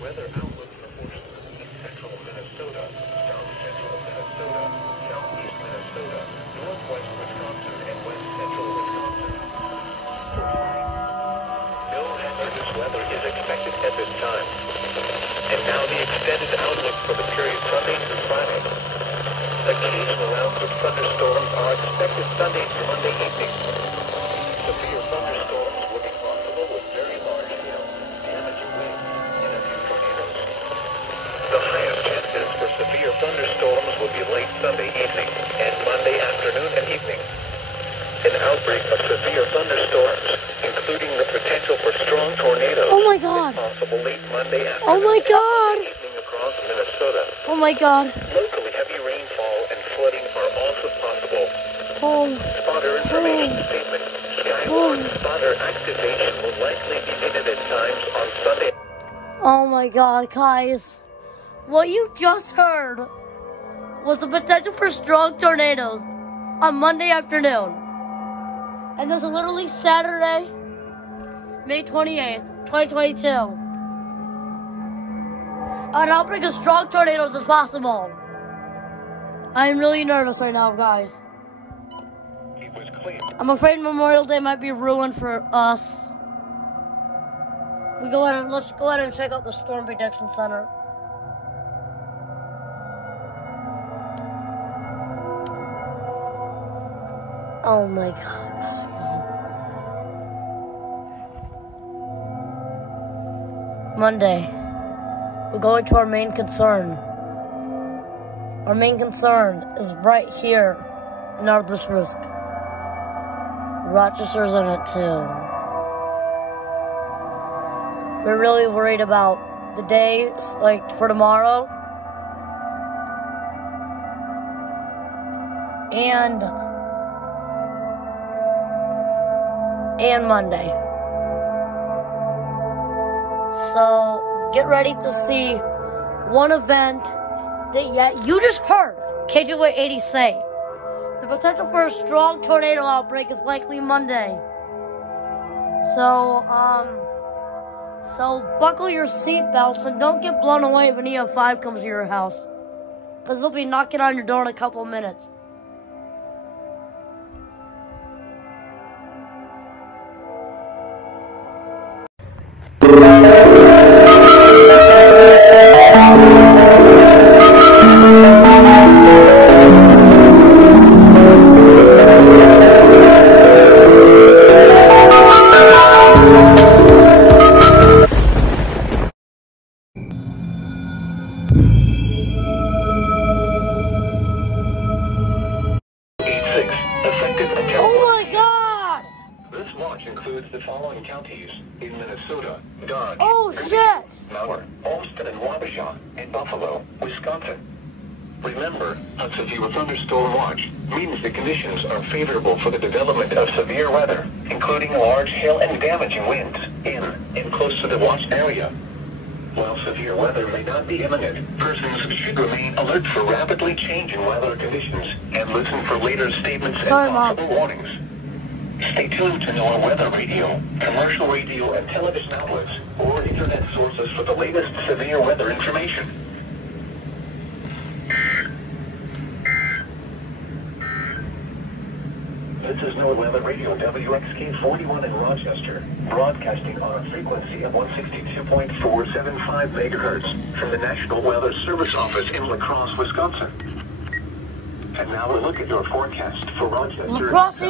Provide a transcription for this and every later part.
weather outlook for portions in central Minnesota, south central Minnesota, southeast Minnesota, northwest Wisconsin, and west central Wisconsin. No hazardous weather is expected at this time. And now the extended outlook for the period Sunday through Friday. Occasional rounds of thunderstorms are expected Sunday through Monday evening. Severe thunderstorms will be possible with very large hail, damaging winds, and a few tornadoes. The highest chances for severe thunderstorms will be late Sunday evening and Monday afternoon and evening. An outbreak of severe thunderstorms, including the potential for strong tornadoes, is possible late Monday afternoon and evening across Minnesota. Oh my God. Locally, heavy rainfall and flooding are also possible. Spotter information statement. Skywarn spotter activation will likely be needed at times on Sunday. Oh my God, guys. What you just heard was the potential for strong tornadoes on Monday afternoon. And this is literally Saturday, May 28th, 2022. An outbreak of strong tornadoes is possible. I am really nervous right now, guys. I'm afraid Memorial Day might be ruined for us. Let's go ahead and check out the Storm Prediction Center. Oh my God, guys. Monday, we're going to our main concern. Our main concern is right here in Arthur's Risk. Rochester's in it too. We're really worried about the day, like for tomorrow. And Monday. So get ready to see one event that you just heard KJY 80 say. The potential for a strong tornado outbreak is likely Monday. So buckle your seatbelts and don't get blown away if an EF5 comes to your house, because they'll be knocking on your door in a couple of minutes. Includes the following counties in Minnesota: Dodge, Olmsted and Wabasha, and Buffalo, Wisconsin. Remember, a severe thunderstorm watch means the conditions are favorable for the development of severe weather, including large hail and damaging winds in and close to the watch area. While severe weather may not be imminent, persons should remain alert for rapidly changing weather conditions and listen for later statements and possible warnings. Stay tuned to our weather radio, commercial radio and television outlets, or internet sources for the latest severe weather information. This is NOAA Weather Radio WXK-41 in Rochester, broadcasting on a frequency of 162.475 megahertz from the National Weather Service Office in La Crosse, Wisconsin. And now a look at your forecast for Rochester. La Crosse.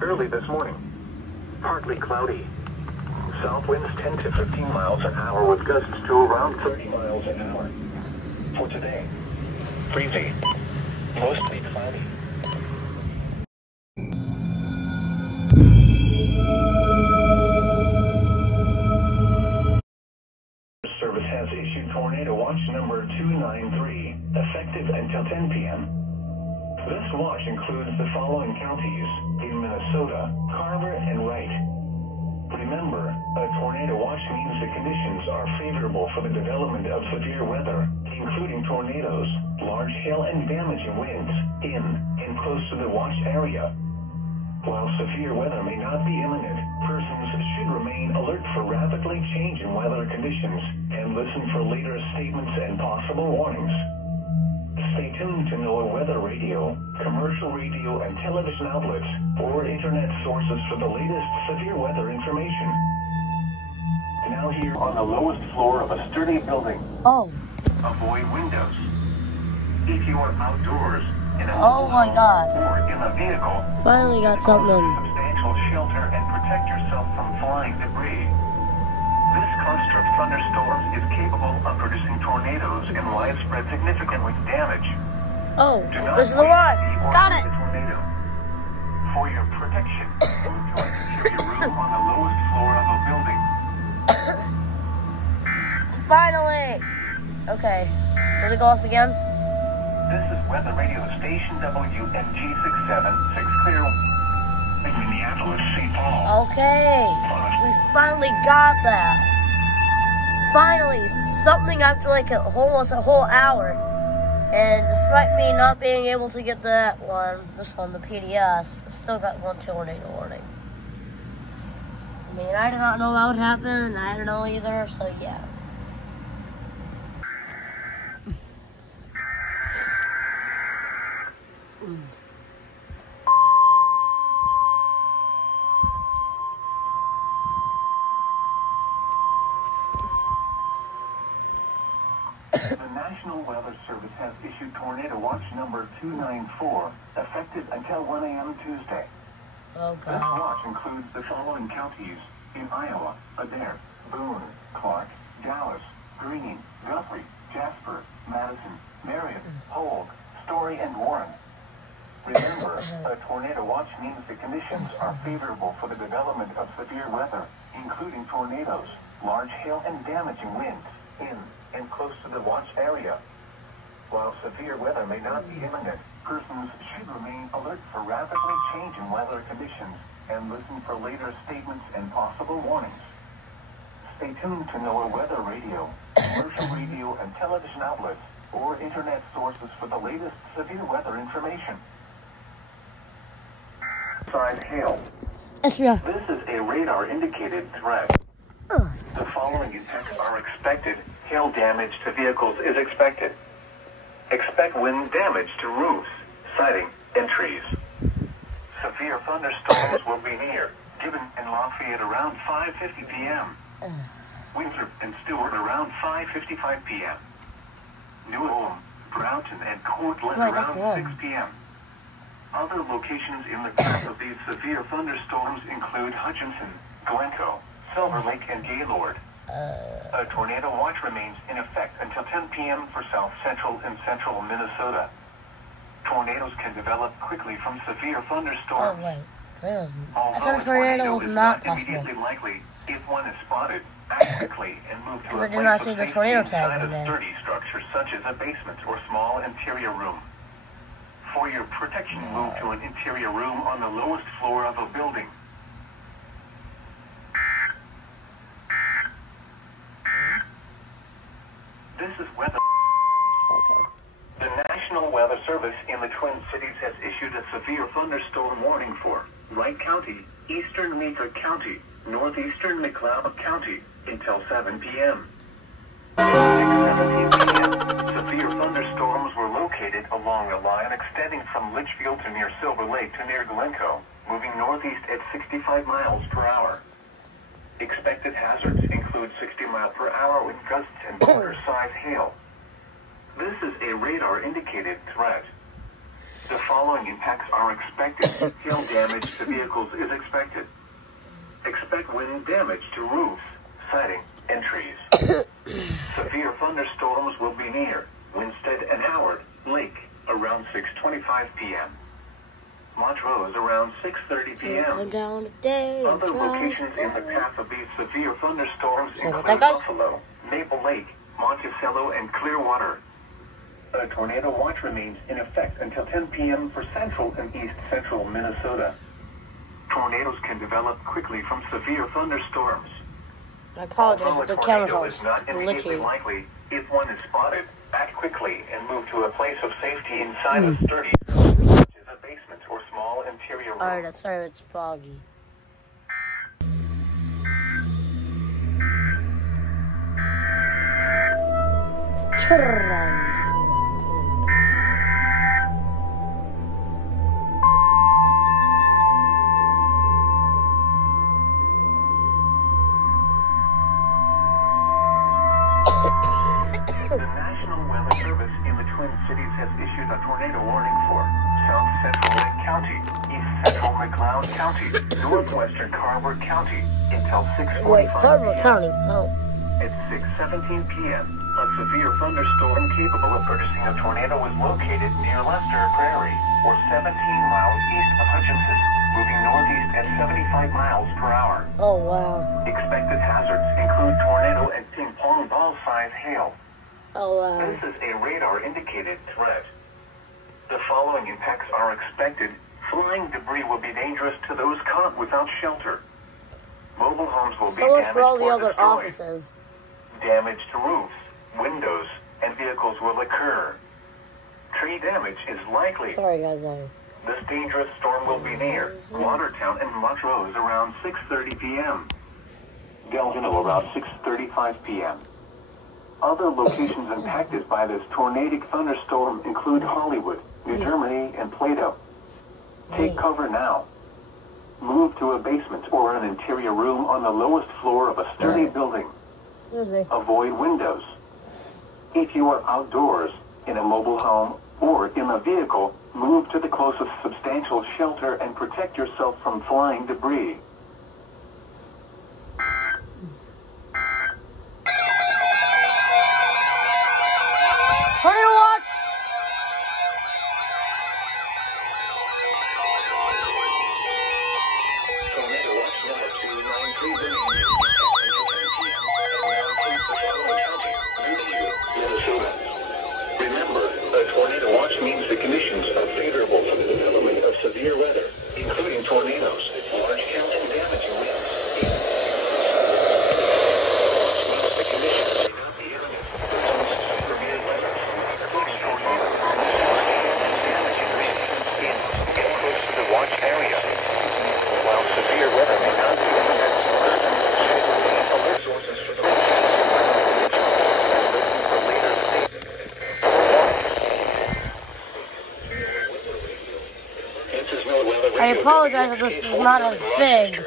Early this morning, partly cloudy. South winds 10 to 15 miles an hour with gusts to around 30 miles an hour. For today, breezy, mostly cloudy. Service has issued Tornado Watch number 293, effective until 10 p.m. This watch includes the following counties in Minnesota: Carver and Wright. Remember, a tornado watch means the conditions are favorable for the development of severe weather, including tornadoes, large hail and damaging winds in and close to the watch area. While severe weather may not be imminent, persons should remain alert for rapidly changing weather conditions and listen for later statements and possible warnings. Stay tuned to NOAA weather radio, commercial radio and television outlets, or internet sources for the latest severe weather information. Now here on the lowest floor of a sturdy building. Oh. Avoid windows. If you are outdoors, in a Oh my God. or in a vehicle, Finally got something. substantial shelter and protect yourself from flying debris. This cluster of thunderstorms is capable of producing tornadoes and widespread significant damage. Oh, Do not this is the wait one. to see or Got see it. the tornado. For your protection, move to a secure room on the lowest floor of a building. Finally. Okay. Did it go off again? This is Weather Radio Station WMG676 clear. Minneapolis, St. Paul. Okay. We finally got that. Finally, something after like almost a whole hour. And despite me not being able to get this one, the PDS, I still got one tornado warning. I mean, I did not know that would happen, and I didn't know either, so yeah. The National Weather Service has issued Tornado Watch number 294, effective until 1 a.m. Tuesday. Oh, This God. watch includes the following counties in Iowa: Adair, Boone, Clark, Dallas, Greene, Guthrie, Jasper, Madison, Marion, Polk, Story, and Warren. Remember, a tornado watch means the conditions are favorable for the development of severe weather, including tornadoes, large hail, and damaging winds in and close to the watch area. While severe weather may not be imminent, persons should remain alert for rapidly changing weather conditions and listen for later statements and possible warnings. Stay tuned to NOAA weather radio, commercial radio and television outlets, or internet sources for the latest severe weather information. Size hail. Yes, we are. This is a radar-indicated threat. The following impacts are expected. Hail damage to vehicles is expected. Expect wind damage to roofs, siding, and trees. Severe thunderstorms will be near, Gibbon and Lafayette around 5:50 p.m. Winthrop and Stewart around 5:55 p.m. New Ulm, Broughton, and Cortland Right, that's around wrong. 6 p.m. Other locations in the path of these severe thunderstorms include Hutchinson, Glencoe, Silver Lake, and Gaylord. A tornado watch remains in effect until 10 p.m. for south central and central Minnesota. Tornadoes can develop quickly from severe Oh, thunderstorms. wait. Tornadoes. I Although thought a tornado was is not possible. immediately likely, if one is spotted, act quickly and move to Because a I did place not of see the safety tornado inside tag in a there. sturdy structure such as a basement or small interior room. For your protection, move to an interior room on the lowest floor of a building. This is weather. Okay. The National Weather Service in the Twin Cities has issued a severe thunderstorm warning for Wright County, eastern Meeker County, northeastern McLeod County until 7 p.m. 6:17 p.m. Severe thunderstorms were located along a line extending from Litchfield to near Silver Lake to near Glencoe, moving northeast at 65 miles per hour. Expected hazards include 60 mile per hour wind gusts and quarter-size hail. This is a radar-indicated threat. The following impacts are expected. Hail damage to vehicles is expected. Expect wind damage to roofs, siding, and trees. Severe thunderstorms will be near Winstead and Howard Lake around 6:25 p.m. Montrose around 6:30 p.m. Down the day. Other locations in the path of these severe thunderstorms So what include that goes? Buffalo, Maple Lake, Monticello, and Clearwater. A tornado watch remains in effect until 10 p.m. for central and east central Minnesota. Tornadoes can develop quickly from severe thunderstorms. I apologize Although if a the camera's tornado all is not immediately glitchy. likely, if one is spotted, act quickly and move to a place of safety inside a sturdy structure, such as a basement or small interior room. Alright, sorry, it's foggy. The National Weather Service in the Twin Cities has issued a tornado warning for South Central Lake County, East Central McLeod County, Northwestern Carver County until 6:45 Wait, Carver p.m. County. Oh. At 6:17 p.m., a severe thunderstorm capable of producing a tornado was located near Lester Prairie, or 17 miles east of Hutchinson, moving northeast at 75 miles per hour. Oh, wow. Expected hazards include tornado and ping-pong ball-size hail. Oh, wow. This is a radar-indicated threat. The following impacts are expected. Flying debris will be dangerous to those caught without shelter. Mobile homes will be So much damaged for all the or other destroyed. offices. Damage to roofs, windows, and vehicles will occur. Tree damage is likely. Sorry, guys. This dangerous storm will be near Watertown and Montrose around 6:30 p.m. Delano around 6:35 p.m. Other locations impacted by this tornadic thunderstorm include Hollywood, New Germany, and Plato. Take cover now. Move to a basement or an interior room on the lowest floor of a sturdy building. Avoid windows. If you are outdoors, in a mobile home, or in a vehicle, move to the closest substantial shelter and protect yourself from flying debris. Tornado watch! Tornado watch number 293 bringing you Minnesota. Remember, a tornado watch means the conditions are favorable for the development of severe weather, including tornadoes, large hail, and damaging winds. The conditions may not be imminent. Severe weather, including tornadoes, large hail, and damaging winds in and close to the watch area. While severe weather may not be imminent, alert sources for the I apologize if this is not as big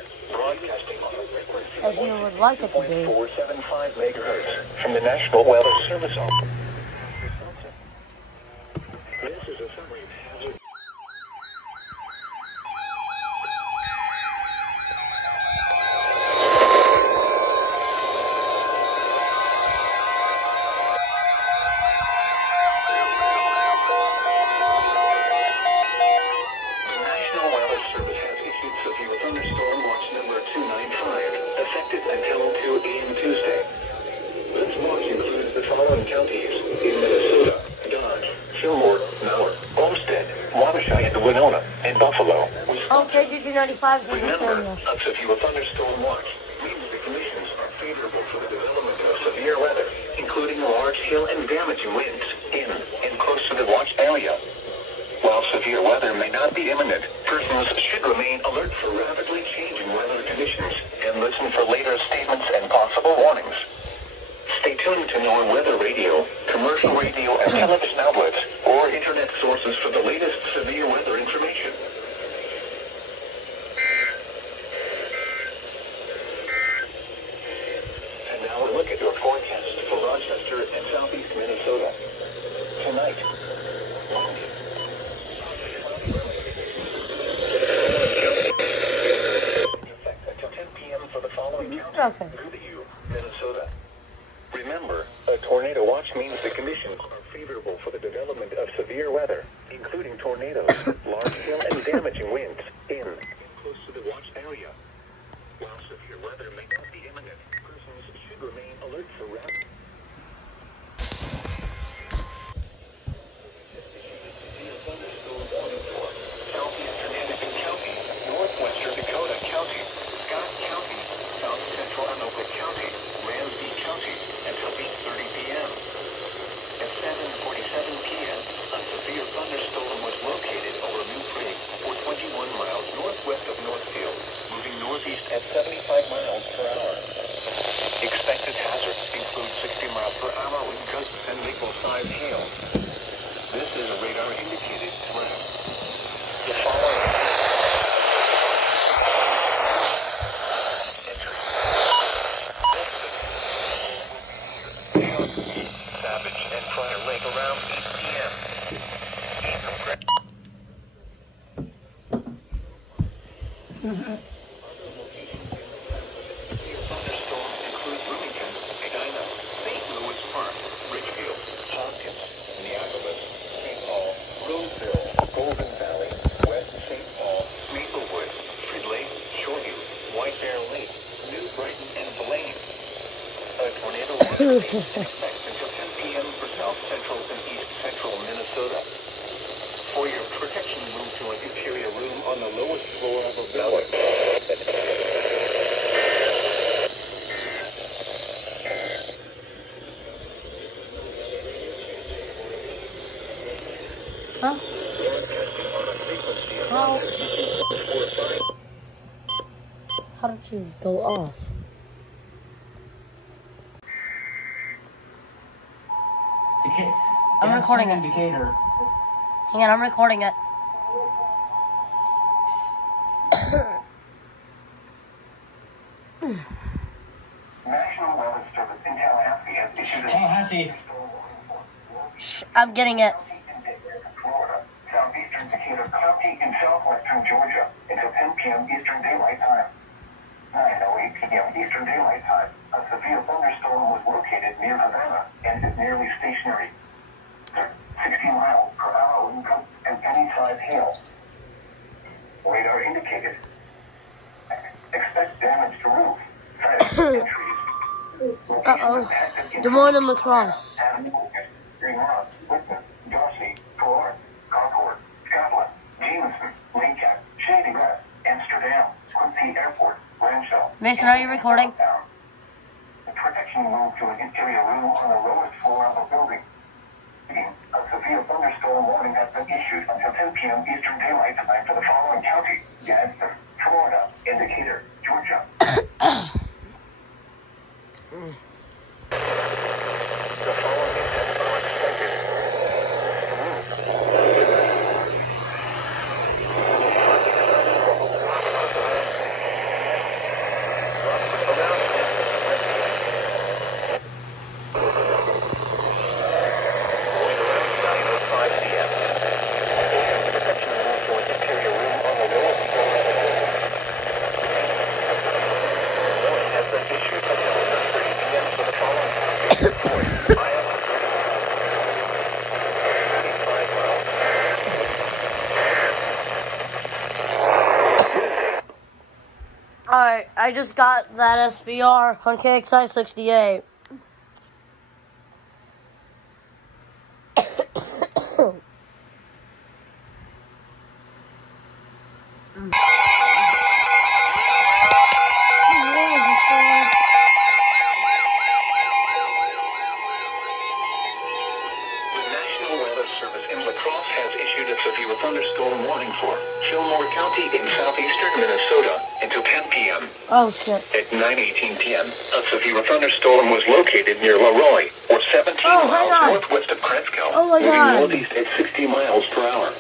as you would like it to be. 475 megahertz from the National Weather Service Office. This is a summary of hazard. The National Weather Service has issued severe thunderstorm watch number 295, effective until 2 a.m. Tuesday. This watch includes the following counties in Minnesota: Dodge, Fillmore, Mauer, Olmsted, Waukesha, and Winona, and Buffalo. Okay, DG95 is in this Remember, area. a severe thunderstorm watch means the conditions are favorable for the development of severe weather, including large hail and damaging winds in and close to the watch area. While severe weather may not be imminent, persons should remain alert for rapidly changing weather conditions and listen for later statements and possible warnings. Stay tuned to our weather radio, commercial radio and television outlets, or internet sources for the latest severe weather information. And now a look at your forecast for Rochester and southeast Minnesota. Tonight, until 10 p.m. for the following counties. Okay. Minnesota. Remember, a tornado watch means the conditions are favorable for the development of severe weather, including tornadoes, large hail, and damaging winds in and close to the watch area. While severe weather may not be imminent, persons should remain alert for rapid thunderstorm warning for southeastern Hennepin County, northwestern Dakota County, Scott County, south central Anoka County, Ramsey County, until 8:30 p.m. At 7:47 p.m., a severe thunderstorm was located over New Creek, or 21 miles 5 hail. This is a radar indicated threat. The following Savage and Prior Lake around 8 p.m. Thunderstorms include Bloomington, Edina, St. Louis Park, Ridgefield, Hopkins, Minneapolis, St. Paul, Roseville, Golden Valley, West St. Paul, Maplewood, Frid Lake, Shoreview, White Bear Lake, New Brighton, and Blaine. A tornado warning is expected until 10 p.m. for south central and east central Minnesota. For your protection, move to an interior room on the lowest floor of a building. Huh? How did you go off? I'm recording it. Indicator. Hang on, I'm recording it. National Weather Service in Tallahassee has issued a Tallahassee. Shh, I'm getting it. Florida, southeastern Decatur County, in southwestern Georgia until 10 p.m. Eastern Daylight Time. 9:08 p.m. Eastern Daylight Time. A severe thunderstorm was located near Havana and is nearly stationary. 60 miles per hour wind gusts and any size hail. Radar indicated. Expect damage to roof, trees, and trees. Uh-oh. Des Moines and La Crosse. Fremont, Whitman, Darcy, Florence, Concord, Scotland, Jameson, Lincoln, Shady Grove, Amsterdam, Quincy Airport, Rancho. Mason, are you recording? The protection moved to an interior room on the lowest floor of a building. A severe thunderstorm warning has been issued until 10 p.m. Eastern Daylight Time for the following counties: Gadsden, Florida, Decatur, Georgia. The following events are expected. Alright, I just got that SVR on KXI 68. Thunderstorm warning for Fillmore County in southeastern Minnesota until 10 p.m. Oh, shit. At 9:18 p.m., a severe thunderstorm was located near Leroy, or 17 miles northwest of Krensko, moving northeast at 60 miles per hour.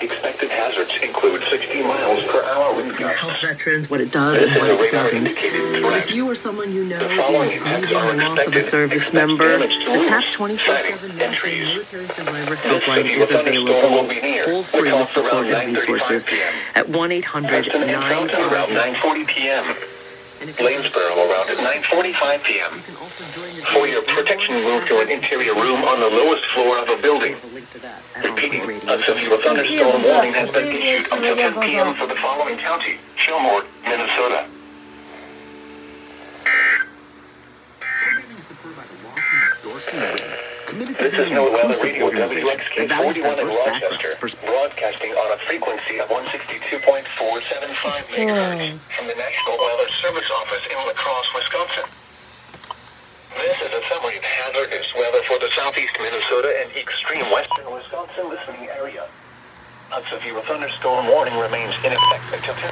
Expected hazards include 60 miles per hour wind gusts. Help veterans what it does and what it doesn't. If you or someone you know is grieving the loss of a service member, the TAPS 24/7 National Military Survivor Helpline is available toll-free with supportive resources at 1-800-940. Around 9:40 p.m. Lanesboro around at 9:45 p.m. For your protection, move to an interior room on the lowest floor of a building. Repeating, a severe thunderstorm warning has been issued until 10 p.m. for the following county: Fillmore, Minnesota. This is No Weather Radio WXK 41 in Rochester, broadcasting on a frequency of 162.475 MHz from the National Weather Service Office in La Crosse, Wisconsin. This is a summary of hazardous weather for the southeast Minnesota and extreme western Wisconsin listening area. A severe thunderstorm warning remains in effect until 10.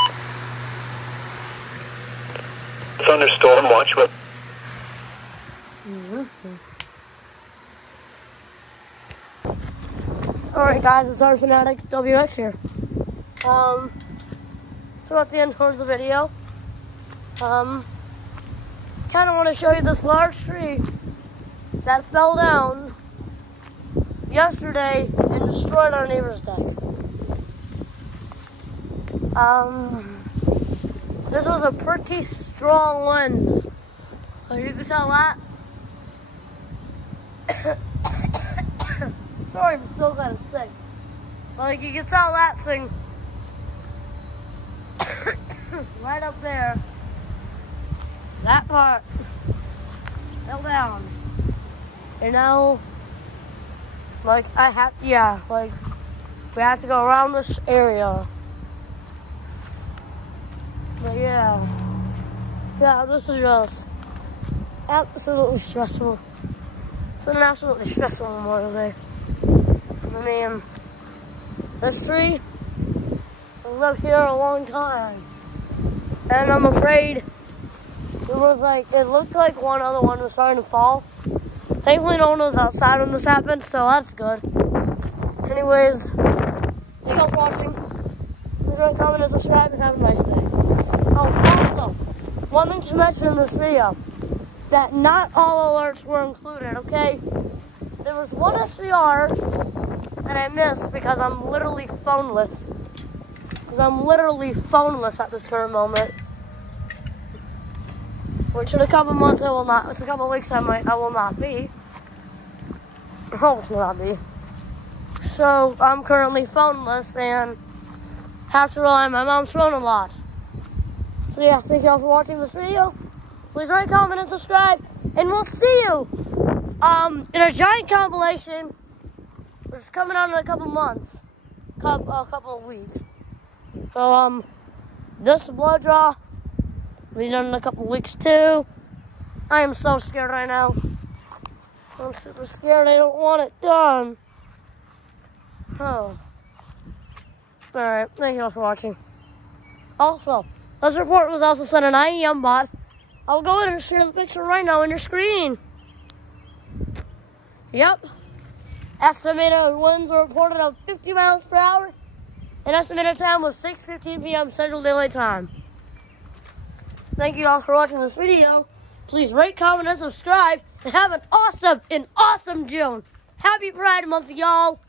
Thunderstorm watch will... Alright guys, it's our Fanatic WX here. So at the end towards the video, kind of want to show you this large tree that fell down yesterday and destroyed our neighbor's deck. This was a pretty strong wind. As you can tell that. Sorry, I'm still kind of sick. Like, you can tell that thing right up there. That part fell down. You know, like, we have to go around this area. But yeah, this is just absolutely stressful. It's an absolutely stressful Memorial Day. I mean, this tree has lived here a long time, and I'm afraid it looked like one other one was starting to fall. Thankfully, no one was outside when this happened, so that's good. Anyways, thank you all for watching. Please rate, comment, and subscribe, and have a nice day. Oh, also, one thing to mention in this video, that not all alerts were included, okay? There was one SVR that I missed because I'm literally phoneless. At this current moment. Which in a couple months I will not. It's a couple weeks I will not be. Hopefully not be. So I'm currently phoneless and have to rely on my mom's phone a lot. So yeah, thank y'all for watching this video. Please rate, comment, and subscribe. And we'll see you in a giant compilation, which is coming out in a couple months. A couple of weeks. So this blood draw will be done in a couple of weeks too. I am so scared right now. I'm super scared. I don't want it done. Oh. Alright, thank you all for watching. Also, this report was also sent an IEM bot. I'll go ahead and share the picture right now on your screen. Yep. Estimated winds were reported of 50 miles per hour. And estimated time was 6:15 p.m. Central Daylight Time. Thank you all for watching this video. Please rate, comment, and subscribe. And have an awesome June. Happy Pride Month, y'all.